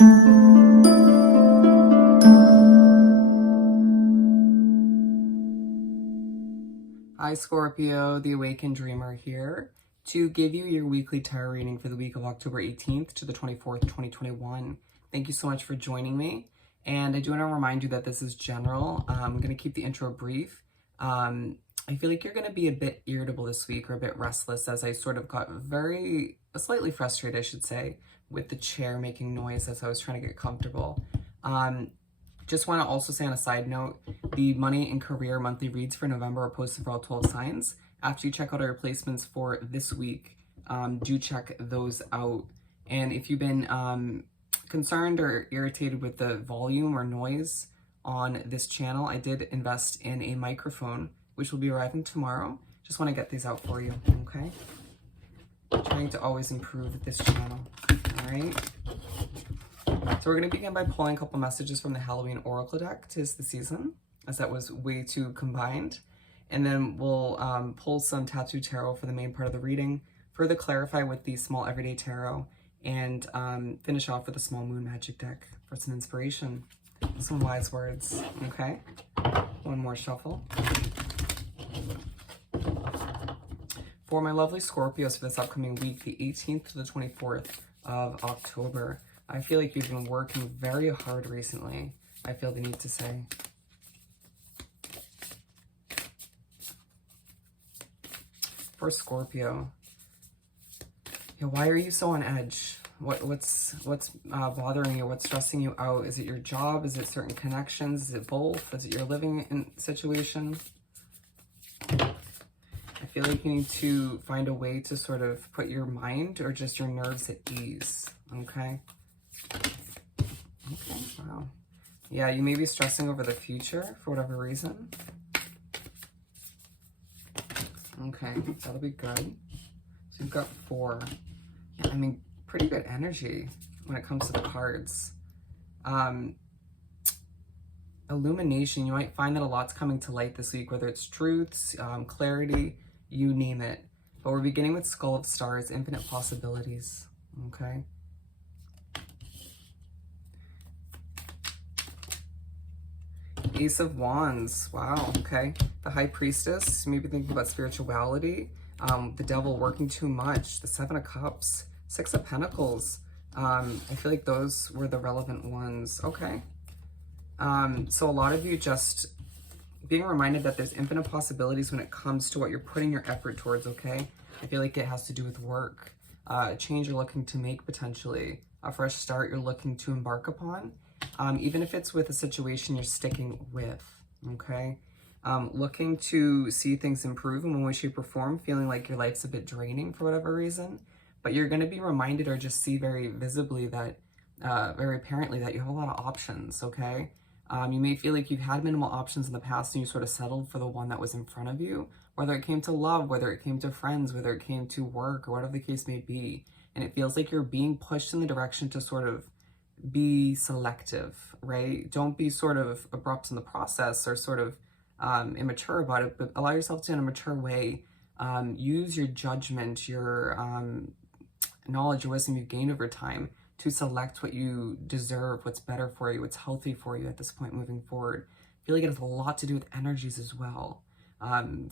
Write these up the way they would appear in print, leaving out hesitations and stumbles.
Hi Scorpio, the Awakened Dreamer here to give you your weekly tarot reading for the week of October 18th to the 24th, 2021. Thank you so much for joining me. And I do want to remind you that this is general. I'm going to keep the intro brief. I feel like you're going to be a bit irritable this week or a bit restless as I sort of got slightly frustrated, I should say, with the chair making noise as I was trying to get comfortable. Just want to also say on a side note, the money and career monthly reads for November are posted for all 12 signs. After you check out our replacements for this week, do check those out. And if you've been concerned or irritated with the volume or noise on this channel, I did invest in a microphone, which will be arriving tomorrow. Just want to get these out for you, okay? Trying to always improve this channel, all right? So we're going to begin by pulling a couple messages from the Halloween Oracle deck, 'Tis the Season, as that was way too combined. And then we'll pull some Tattoo Tarot for the main part of the reading, further clarify with the Small Everyday Tarot, and finish off with the Small Moon Magic deck for some inspiration, some wise words, okay? One more shuffle. For my lovely Scorpios for this upcoming week, the 18th to the 24th of October, I feel like you've been working very hard recently, I feel the need to say. For Scorpio, yeah, why are you so on edge? What's bothering you? What's stressing you out? Is it your job? Is it certain connections? Is it both? Is it your living situation? I feel like you need to find a way to sort of put your mind or just your nerves at ease, okay? Okay, wow. Yeah, you may be stressing over the future for whatever reason. Okay, that'll be good. So you've got 4. Yeah, I mean, pretty good energy when it comes to the cards. Illumination, you might find that a lot's coming to light this week, whether it's truths, clarity, you name it. But we're beginning with Skull of Stars, infinite possibilities, okay? Ace of Wands, wow, okay. The High Priestess, maybe thinking about spirituality. The Devil working too much. The 7 of Cups, 6 of Pentacles. I feel like those were the relevant ones. Okay. So a lot of you just being reminded that there's infinite possibilities when it comes to what you're putting your effort towards, okay? I feel like it has to do with work, a change you're looking to make potentially, a fresh start you're looking to embark upon. Even if it's with a situation you're sticking with, okay? Looking to see things improve in one way, shape, or form, feeling like your life's a bit draining for whatever reason, but you're going to be reminded or just see very visibly that, very apparently that you have a lot of options, okay? You may feel like you've had minimal options in the past and you sort of settled for the one that was in front of you, whether it came to love, whether it came to friends, whether it came to work, or whatever the case may be. And it feels like you're being pushed in the direction to sort of be selective, right? Don't be sort of abrupt in the process or sort of immature about it, but allow yourself to, in a mature way, use your judgment, your knowledge or wisdom you've gained over time to select what you deserve, what's better for you, what's healthy for you at this point moving forward. I feel like it has a lot to do with energies as well.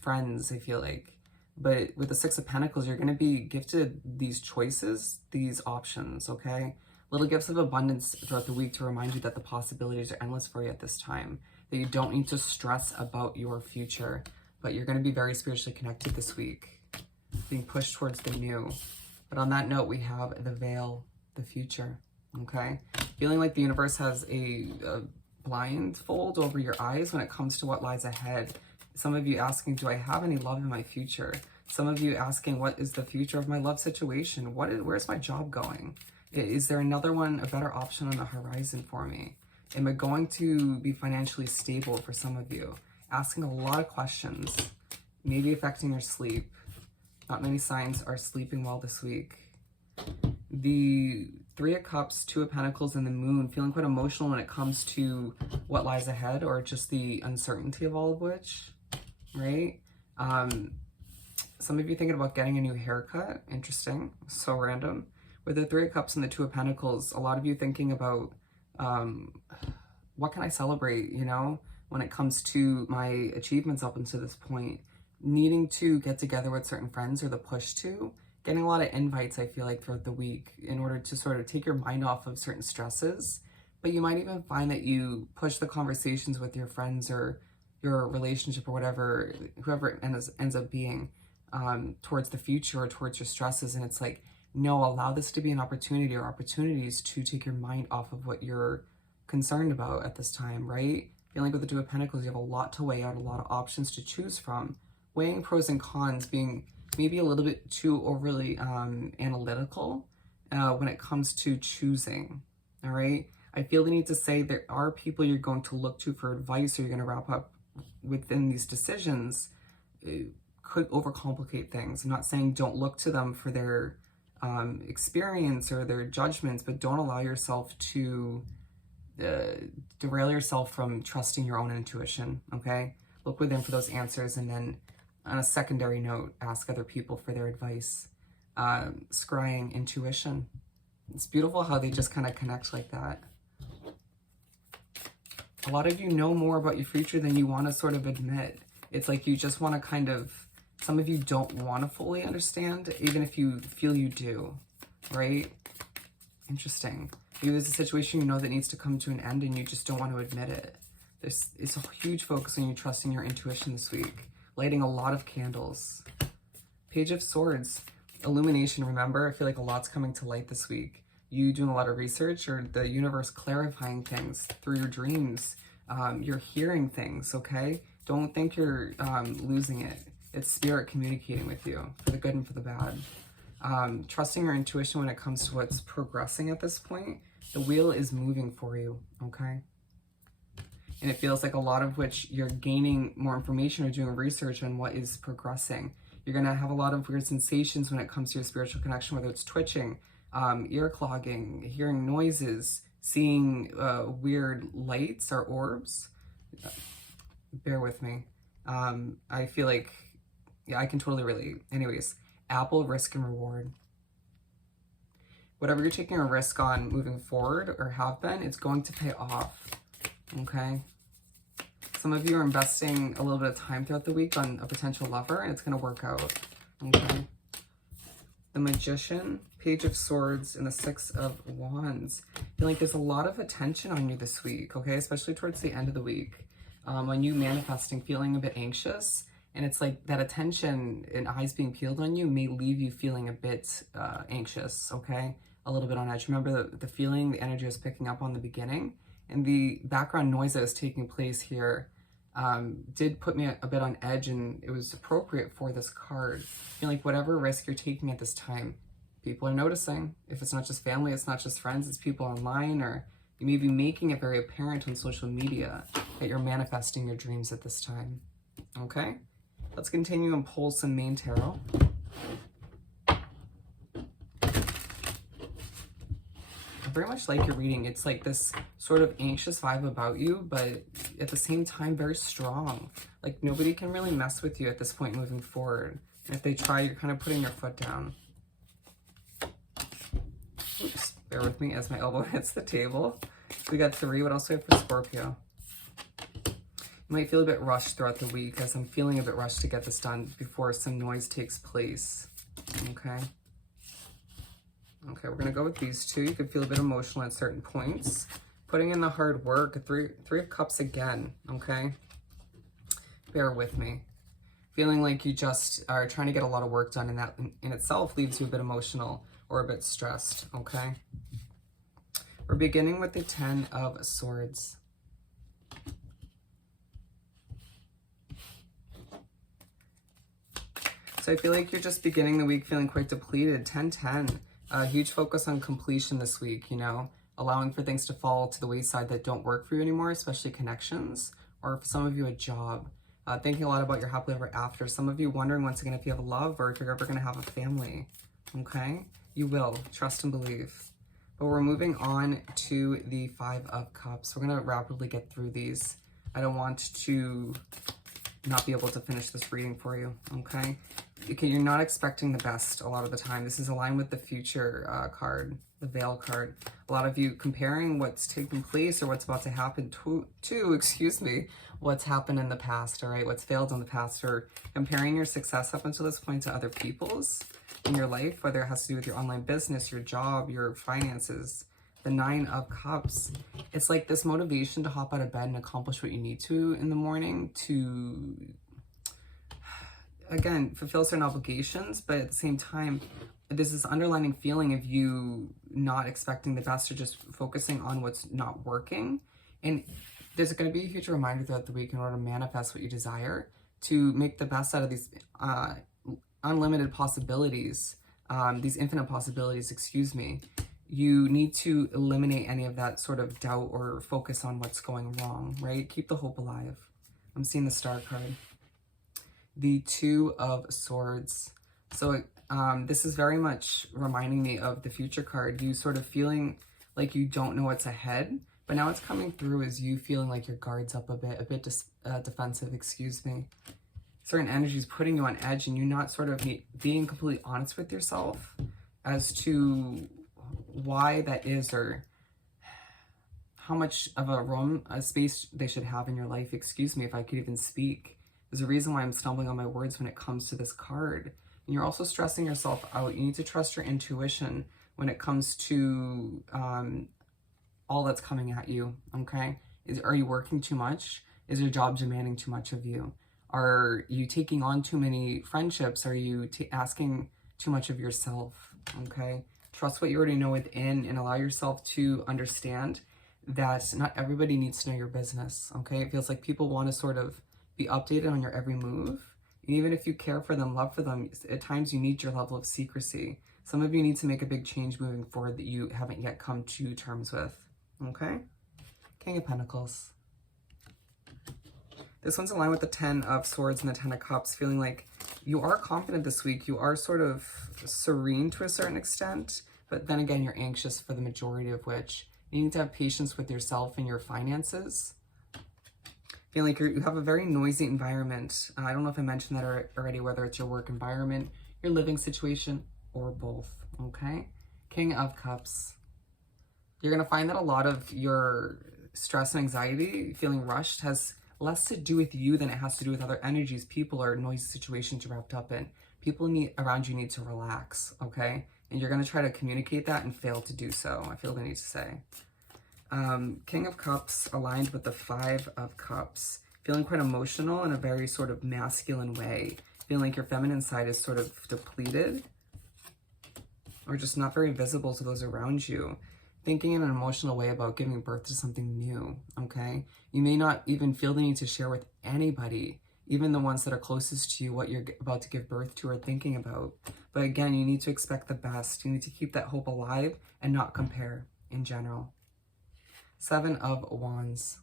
Friends, I feel like. But with the 6 of Pentacles, you're going to be gifted these choices, these options, okay? Little gifts of abundance throughout the week to remind you that the possibilities are endless for you at this time, that you don't need to stress about your future, but you're going to be very spiritually connected this week, being pushed towards the new. But on that note, we have the veil, the future, okay? Feeling like the universe has a blindfold over your eyes when it comes to what lies ahead. Some of you asking, do I have any love in my future? Some of you asking, what is the future of my love situation? Where's my job going? Is there another one, a better option on the horizon for me? Am I going to be financially stable for some of you? Asking a lot of questions, maybe affecting your sleep. Not many signs are sleeping well this week. The 3 of Cups, 2 of Pentacles, and the Moon, feeling quite emotional when it comes to what lies ahead or just the uncertainty of all of which, right? Some of you thinking about getting a new haircut. Interesting. So random. With the Three of Cups and the Two of Pentacles, a lot of you thinking about, what can I celebrate, you know, when it comes to my achievements up until this point, needing to get together with certain friends or the push to, getting a lot of invites, I feel like, throughout the week in order to sort of take your mind off of certain stresses. But you might even find that you push the conversations with your friends or your relationship or whatever, whoever it ends up being, towards the future or towards your stresses. And it's like, no, allow this to be an opportunity or opportunities to take your mind off of what you're concerned about at this time, right? Feeling like with the Two of Pentacles, you have a lot to weigh out, a lot of options to choose from. Weighing pros and cons, being maybe a little bit too overly analytical when it comes to choosing, all right? I feel the need to say there are people you're going to look to for advice or you're going to wrap up within these decisions. It could overcomplicate things. I'm not saying don't look to them for their experience or their judgments, but don't allow yourself to derail yourself from trusting your own intuition, okay? Look within for those answers, and then on a secondary note, ask other people for their advice. Scrying intuition. It's beautiful how they just kind of connect like that. A lot of you know more about your future than you want to sort of admit. It's like you just want to kind of, some of you don't want to fully understand, even if you feel you do, right? Interesting. Maybe there's a situation you know that needs to come to an end and you just don't want to admit it. It's a huge focus on you trusting your intuition this week. Lighting a lot of candles. Page of Swords. Illumination, remember? I feel like a lot's coming to light this week. You doing a lot of research or the universe clarifying things through your dreams. You're hearing things, okay? Don't think you're losing it. It's spirit communicating with you for the good and for the bad. Trusting your intuition when it comes to what's progressing at this point. The wheel is moving for you, okay? And it feels like a lot of which you're gaining more information or doing research on what is progressing. You're going to have a lot of weird sensations when it comes to your spiritual connection, whether it's twitching, ear clogging, hearing noises, seeing weird lights or orbs. Bear with me. I feel like, yeah, I can totally relate. Anyways, Apple, risk and reward. Whatever you're taking a risk on moving forward or have been, it's going to pay off, okay? Some of you are investing a little bit of time throughout the week on a potential lover, and it's going to work out, okay? The Magician, Page of Swords, and the Six of Wands. I feel like there's a lot of attention on you this week, okay? Especially towards the end of the week. On you manifesting, feeling a bit anxious. And it's like that attention and eyes being peeled on you may leave you feeling a bit anxious, okay? A little bit on edge. Remember the feeling, the energy I was picking up on the beginning? And the background noise that was taking place here did put me a bit on edge, and it was appropriate for this card. I feel like whatever risk you're taking at this time, people are noticing. If it's not just family, it's not just friends, it's people online, or you may be making it very apparent on social media that you're manifesting your dreams at this time, okay? Let's continue and pull some main tarot. I very much like your reading. It's like this sort of anxious vibe about you, but at the same time, very strong. Like nobody can really mess with you at this point moving forward. And if they try, you're kind of putting your foot down. Oops, bear with me as my elbow hits the table. We got 3. What else do we have for Scorpio? You might feel a bit rushed throughout the week, as I'm feeling a bit rushed to get this done before some noise takes place. Okay. Okay, we're going to go with these 2. You could feel a bit emotional at certain points. Putting in the hard work. Three of Cups again, okay? Bear with me. Feeling like you just are trying to get a lot of work done, and that in itself leaves you a bit emotional or a bit stressed, okay? We're beginning with the 10 of Swords. So I feel like you're just beginning the week feeling quite depleted. 10-10. A huge focus on completion this week, you know, allowing for things to fall to the wayside that don't work for you anymore, especially connections, or for some of you, a job. Thinking a lot about your happily ever after. Some of you wondering once again if you have love or if you're ever going to have a family, okay? You will. Trust and believe. But we're moving on to the 5 of Cups. We're going to rapidly get through these. I don't want to not be able to finish this reading for you, okay? Okay, you're not expecting the best a lot of the time. This is aligned with the future card, the Veil card. A lot of you comparing what's taking place or what's about to happen to excuse me, what's happened in the past, all right? What's failed in the past, or comparing your success up until this point to other people's in your life, whether it has to do with your online business, your job, your finances. The Nine of Cups. It's like this motivation to hop out of bed and accomplish what you need to in the morning to, again, fulfill certain obligations, but at the same time, there's this underlining feeling of you not expecting the best or just focusing on what's not working. And there's going to be a huge reminder throughout the week in order to manifest what you desire, to make the best out of these unlimited possibilities, these infinite possibilities, excuse me. You need to eliminate any of that sort of doubt or focus on what's going wrong, right? Keep the hope alive. I'm seeing the Star card. The Two of Swords. So this is very much reminding me of the future card. You sort of feeling like you don't know what's ahead, but now it's coming through as you feeling like your guard's up a bit defensive, excuse me. Certain energies putting you on edge and you not sort of being completely honest with yourself as to why that is, or how much of a space they should have in your life. Excuse me if I could even speak. There's a reason why I'm stumbling on my words when it comes to this card. And you're also stressing yourself out. You need to trust your intuition when it comes to all that's coming at you, okay? Are you working too much? Is your job demanding too much of you? Are you taking on too many friendships? Are you asking too much of yourself, okay? Trust what you already know within and allow yourself to understand that not everybody needs to know your business, okay? It feels like people want to sort of be updated on your every move. And even if you care for them, love for them, at times you need your level of secrecy. Some of you need to make a big change moving forward that you haven't yet come to terms with, okay? King of Pentacles. This one's aligned with the Ten of Swords and the Ten of Cups, feeling like you are confident this week. You are sort of serene to a certain extent, but then again, you're anxious for the majority of which. You need to have patience with yourself and your finances. Feeling like you have a very noisy environment. I don't know if I mentioned that already, whether it's your work environment, your living situation, or both, okay? King of Cups. You're going to find that a lot of your stress and anxiety, feeling rushed, has less to do with you than it has to do with other energies, people, or noisy situations you're wrapped up in. People around you need to relax, okay? And you're going to try to communicate that and fail to do so, I feel the need to say. King of Cups aligned with the Five of Cups. Feeling quite emotional in a very sort of masculine way. Feeling like your feminine side is sort of depleted or just not very visible to those around you. Thinking in an emotional way about giving birth to something new, okay? You may not even feel the need to share with anybody, even the ones that are closest to you, what you're about to give birth to or thinking about. But again, you need to expect the best. You need to keep that hope alive and not compare in general. Seven of Wands.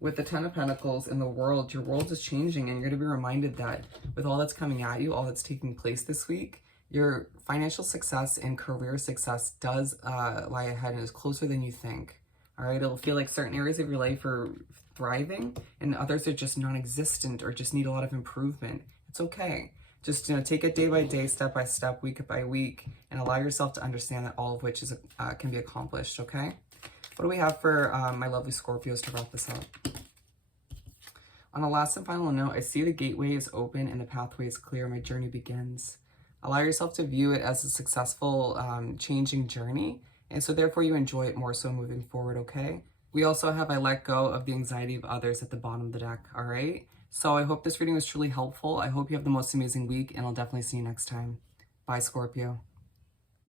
With the Ten of Pentacles in the world, your world is changing, and you're going to be reminded that with all that's coming at you, all that's taking place this week, your financial success and career success does lie ahead and is closer than you think. All right, it'll feel like certain areas of your life are thriving and others are just non-existent or just need a lot of improvement. It's okay. Just, take it day by day, step by step, week by week, and allow yourself to understand that all of which is can be accomplished, okay? What do we have for my lovely Scorpios to wrap this up? On a last and final note, I see the gateway is open and the pathway is clear. My journey begins. Allow yourself to view it as a successful, changing journey, and so therefore you enjoy it more so moving forward, okay? We also have I let go of the anxiety of others at the bottom of the deck, all right? So I hope this reading was truly helpful. I hope you have the most amazing week, and I'll definitely see you next time. Bye, Scorpio.